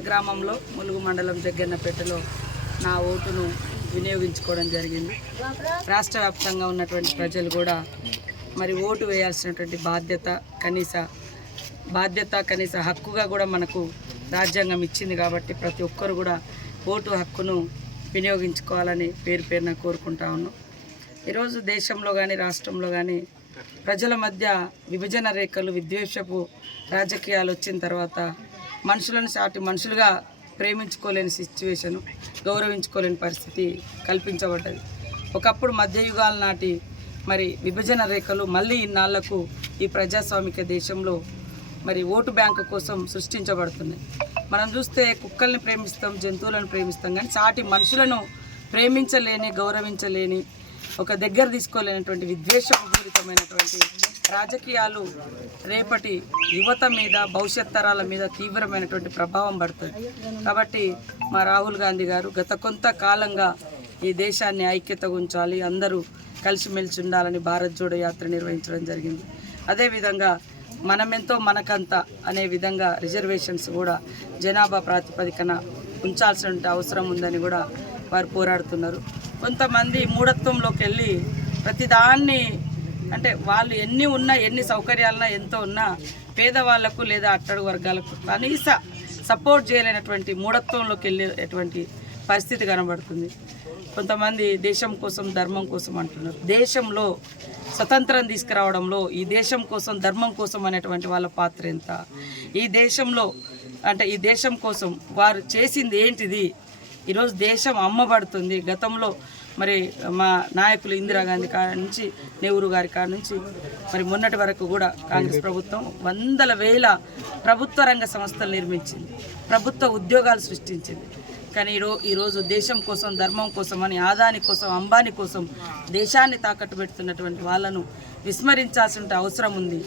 స్వగ్రామంలో ములుగు మండలం జగ్గన్నపేటలో నా ఓటును వినియోగించుకోవడం జరిగింది. రాష్ట్ర వ్యాప్తంగా ఉన్నటువంటి ప్రజలు కూడా మరి ఓటు వేయాల్సినటువంటి కనీస హక్కుగా కూడా మనకు రాజ్యాంగం ఇచ్చింది. కాబట్టి ప్రతి ఒక్కరు కూడా ఓటు హక్కును వినియోగించుకోవాలని పేరున కోరుకుంటా ఉన్నాం. ఈరోజు దేశంలో కానీ రాష్ట్రంలో కానీ ప్రజల మధ్య విభజన రేఖలు, విద్వేషపు రాజకీయాలు వచ్చిన తర్వాత మనుషులను సాటి మనుషులుగా ప్రేమించుకోలేని సిచ్యువేషను, గౌరవించుకోలేని పరిస్థితి కల్పించబడ్డది. ఒకప్పుడు మధ్యయుగాల నాటి మరి విభజన రేఖలు మళ్ళీ ఇన్నాళ్లకు ఈ ప్రజాస్వామిక దేశంలో మరి ఓటు బ్యాంకు కోసం సృష్టించబడుతున్నాయి. మనం చూస్తే కుక్కల్ని ప్రేమిస్తాం, జంతువులను ప్రేమిస్తాం, కానీ సాటి మనుషులను ప్రేమించలేని, గౌరవించలేని, ఒక దగ్గర తీసుకోలేనటువంటి విద్వేషపూరితమైనటువంటి రాజకీయాలు రేపటి యువత మీద, భవిష్యత్ తరాల మీద తీవ్రమైనటువంటి ప్రభావం పడుతుంది. కాబట్టి మా రాహుల్ గాంధీ గారు గత కొంతకాలంగా ఈ దేశాన్ని ఐక్యత ఉంచాలి, అందరూ కలిసిమెలిసి ఉండాలని భారత్ జోడో యాత్ర నిర్వహించడం జరిగింది. అదేవిధంగా మనమెంతో మనకంత అనే విధంగా రిజర్వేషన్స్ కూడా జనాభా ప్రాతిపదికన ఉంచాల్సిన అవసరం ఉందని కూడా వారు పోరాడుతున్నారు. కొంతమంది మూఢత్వంలోకి వెళ్ళి ప్రతిదాన్ని అంటే వాళ్ళు ఎన్ని సౌకర్యాలన్నా ఎంతో ఉన్నా పేదవాళ్లకు లేదా అట్టడుగు వర్గాలకు కనీస సపోర్ట్ చేయలేనటువంటి మూఢత్వంలోకి వెళ్ళేటువంటి పరిస్థితి కనబడుతుంది. కొంతమంది దేశం కోసం, ధర్మం కోసం అంటున్నారు. దేశంలో స్వతంత్రం తీసుకురావడంలో ఈ దేశం కోసం, ధర్మం కోసం అనేటువంటి వాళ్ళ పాత్ర ఎంత? ఈ దేశంలో ఈ దేశం కోసం వారు చేసింది ఏంటిది? ఈరోజు దేశం అమ్మబడుతుంది. గతంలో మరి మా నాయకులు ఇందిరాగాంధీ కాడ నుంచి, నెహ్రూ గారి కాడ నుంచి మరి మొన్నటి వరకు కూడా కాంగ్రెస్ ప్రభుత్వం వందల వేల ప్రభుత్వ రంగ సంస్థలు నిర్మించింది, ప్రభుత్వ ఉద్యోగాలు సృష్టించింది. కానీ ఈరోజు దేశం కోసం, ధర్మం కోసం అని ఆదాని కోసం, అంబానీ కోసం దేశాన్ని తాకట్టు పెడుతున్నటువంటి వాళ్ళను విస్మరించాల్సిన అవసరం ఉంది.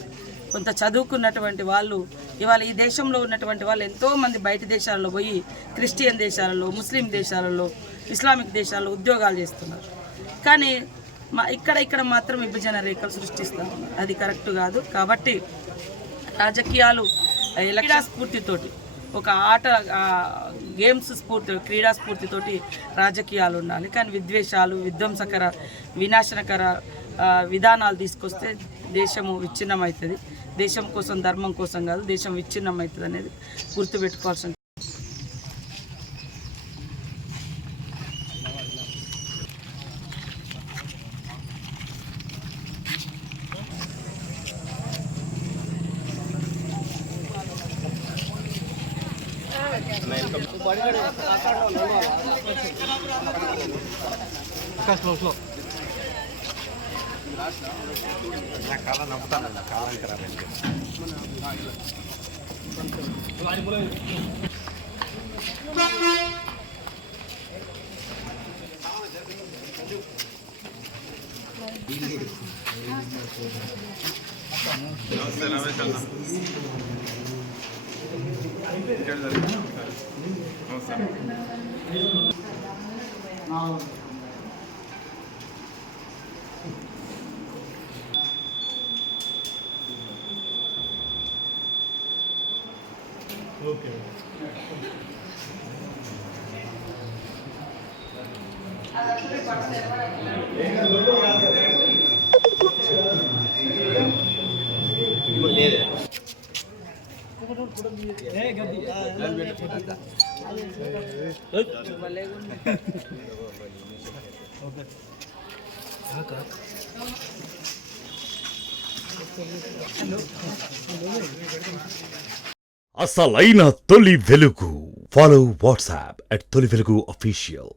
కొంత చదువుకున్నటువంటి వాళ్ళు ఇవాళ ఈ దేశంలో ఉన్నటువంటి వాళ్ళు ఎంతోమంది బయట దేశాలలో పోయి క్రిస్టియన్ దేశాలలో, ముస్లిం దేశాలలో, ఇస్లామిక్ దేశాల్లో ఉద్యోగాలు చేస్తున్నారు. కానీ ఇక్కడ మాత్రం విభజన రేఖలు సృష్టిస్తాం. అది కరెక్ట్ కాదు. కాబట్టి రాజకీయాలు క్రీడా స్ఫూర్తితోటి, ఒక గేమ్స్ స్ఫూర్తి, క్రీడా స్ఫూర్తితోటి రాజకీయాలు ఉండాలి. కానీ విద్వేషాలు, వినాశనకర విధానాలు తీసుకొస్తే దేశము విచ్ఛిన్నమవుతుంది. దేశం కోసం, ధర్మం కోసం కాదు, దేశం విచ్ఛిన్నమవుతుంది అనేది గుర్తుపెట్టుకోవాల్సిన. కాలం నమ్ముతాను, కాలానికి రాలేదు. నమస్తే రమేష్ అన్న. ఓకే. అసలైన తొలి వెలుగు. ఫాలో వాట్సాప్ @తొలి వెలుగు official.